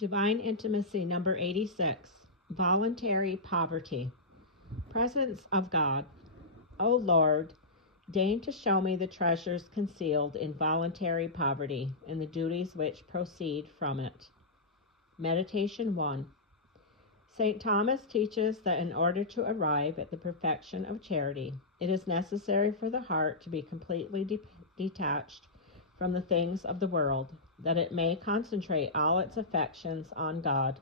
Divine Intimacy, number 86, Voluntary Poverty. Presence of God. O Lord, deign to show me the treasures concealed in voluntary poverty and the duties which proceed from it. Meditation 1. St. Thomas teaches that in order to arrive at the perfection of charity, it is necessary for the heart to be completely detached from the things of the world, that it may concentrate all its affections on God.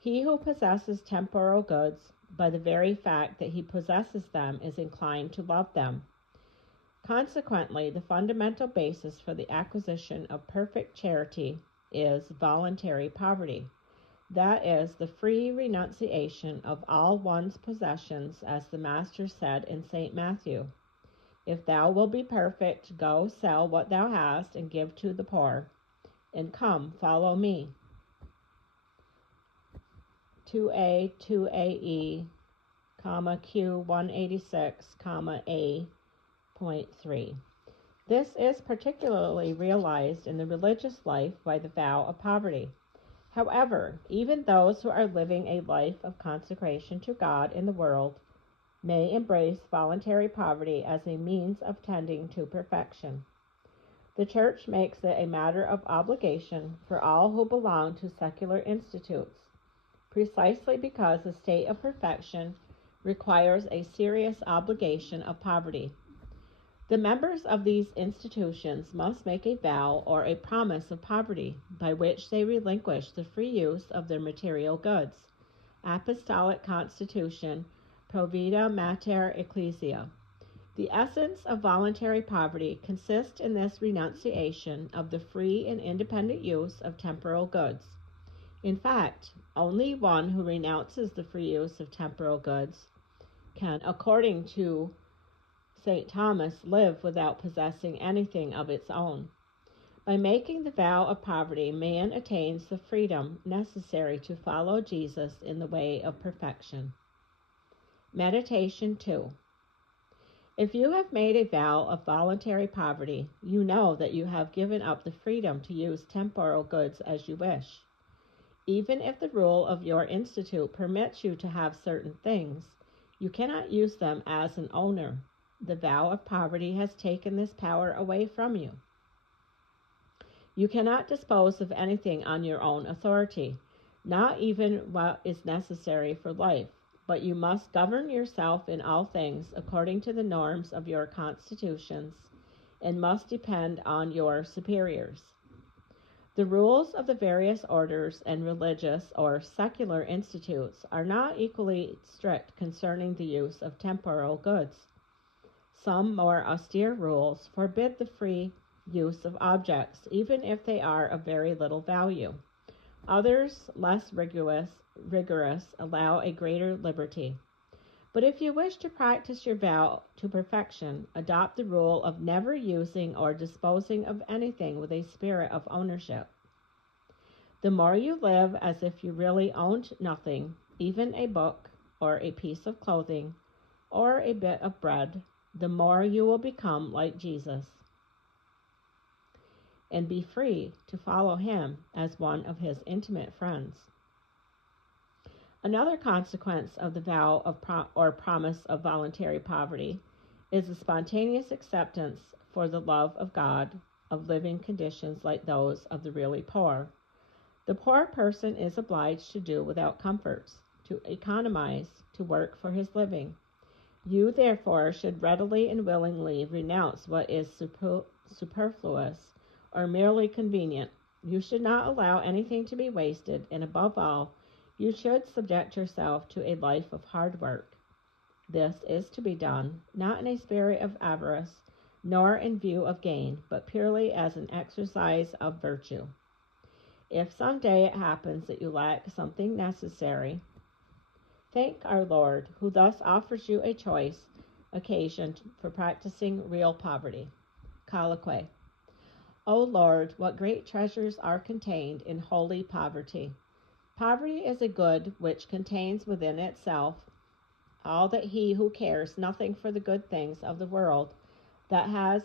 He who possesses temporal goods, by the very fact that he possesses them, is inclined to love them. Consequently, the fundamental basis for the acquisition of perfect charity is voluntary poverty. That is, the free renunciation of all one's possessions, as the Master said in St. Matthew. If thou wilt be perfect, go sell what thou hast and give to the poor, and come, follow me. 2a, 2ae, Q 186, A.3. This is particularly realized in the religious life by the vow of poverty. However, even those who are living a life of consecration to God in the world may embrace voluntary poverty as a means of tending to perfection. The Church makes it a matter of obligation for all who belong to secular institutes, precisely because the state of perfection requires a serious obligation of poverty. The members of these institutions must make a vow or a promise of poverty by which they relinquish the free use of their material goods. Apostolic Constitution, Provida Mater Ecclesia. The essence of voluntary poverty consists in this renunciation of the free and independent use of temporal goods. In fact, only one who renounces the free use of temporal goods can, according to St. Thomas, live without possessing anything of its own. By making the vow of poverty, man attains the freedom necessary to follow Jesus in the way of perfection. Meditation 2. If you have made a vow of voluntary poverty, you know that you have given up the freedom to use temporal goods as you wish. Even if the rule of your institute permits you to have certain things, you cannot use them as an owner. The vow of poverty has taken this power away from you. You cannot dispose of anything on your own authority, not even what is necessary for life, but you must govern yourself in all things according to the norms of your constitutions, and must depend on your superiors. The rules of the various orders and religious or secular institutes are not equally strict concerning the use of temporal goods. Some more austere rules forbid the free use of objects, even if they are of very little value. Others, less rigorous, allow a greater liberty. But if you wish to practice your vow to perfection, adopt the rule of never using or disposing of anything with a spirit of ownership. The more you live as if you really owned nothing, even a book or a piece of clothing or a bit of bread, the more you will become like Jesus and be free to follow him as one of his intimate friends. Another consequence of the vow of or promise of voluntary poverty is the spontaneous acceptance for the love of God of living conditions like those of the really poor. The poor person is obliged to do without comforts, to economize, to work for his living. You, therefore, should readily and willingly renounce what is superfluous or merely convenient. You should not allow anything to be wasted, and above all, you should subject yourself to a life of hard work. This is to be done, not in a spirit of avarice, nor in view of gain, but purely as an exercise of virtue. If some day it happens that you lack something necessary, thank our Lord, who thus offers you a choice occasion for practicing real poverty. Colloquy. O Lord, what great treasures are contained in holy poverty. Poverty is a good which contains within itself all that he who cares nothing for the good things of the world, that has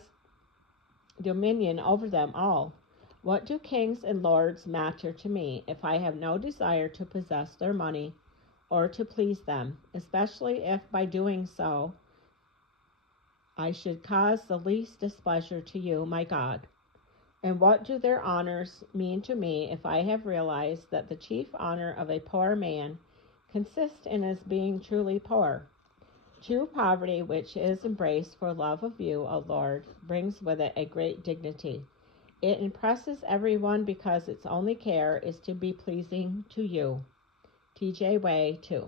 dominion over them all, What do kings and lords matter to me if I have no desire to possess their money or to please them, especially if by doing so I should cause the least displeasure to you, my God? And what do their honors mean to me if I have realized that the chief honor of a poor man consists in his being truly poor? True poverty, which is embraced for love of you, O Lord, brings with it a great dignity. It impresses everyone because its only care is to be pleasing to you. T.J. Way, 2.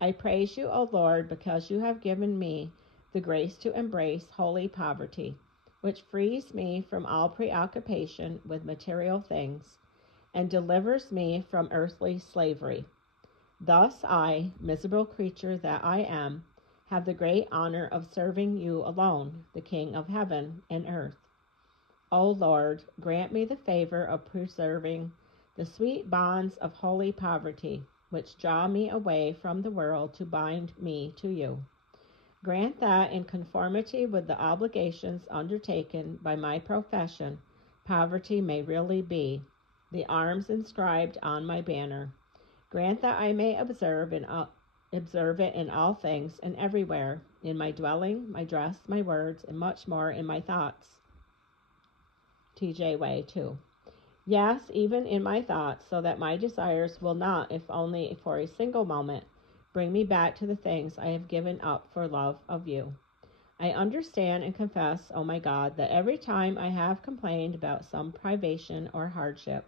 I praise you, O Lord, because you have given me the grace to embrace holy poverty, which frees me from all preoccupation with material things and delivers me from earthly slavery. Thus I, miserable creature that I am, have the great honor of serving you alone, the King of heaven and earth. O Lord, grant me the favor of preserving the sweet bonds of holy poverty, which draw me away from the world to bind me to you. Grant that, in conformity with the obligations undertaken by my profession, poverty may really be the arms inscribed on my banner. Grant that I may observe it in all things and everywhere, in my dwelling, my dress, my words, and much more in my thoughts. T.J. Way, 2. Yes, even in my thoughts, so that my desires will not, if only for a single moment, bring me back to the things I have given up for love of you. I understand and confess, O my God, that every time I have complained about some privation or hardship,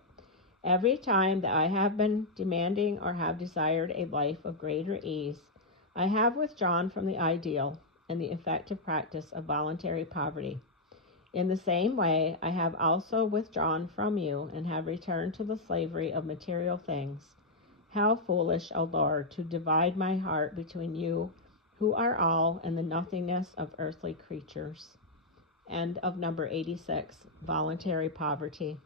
every time that I have been demanding or have desired a life of greater ease, I have withdrawn from the ideal and the effective practice of voluntary poverty. In the same way, I have also withdrawn from you and have returned to the slavery of material things. How foolish, O Lord, to divide my heart between you, who are all, and the nothingness of earthly creatures. End of number 86, Voluntary Poverty.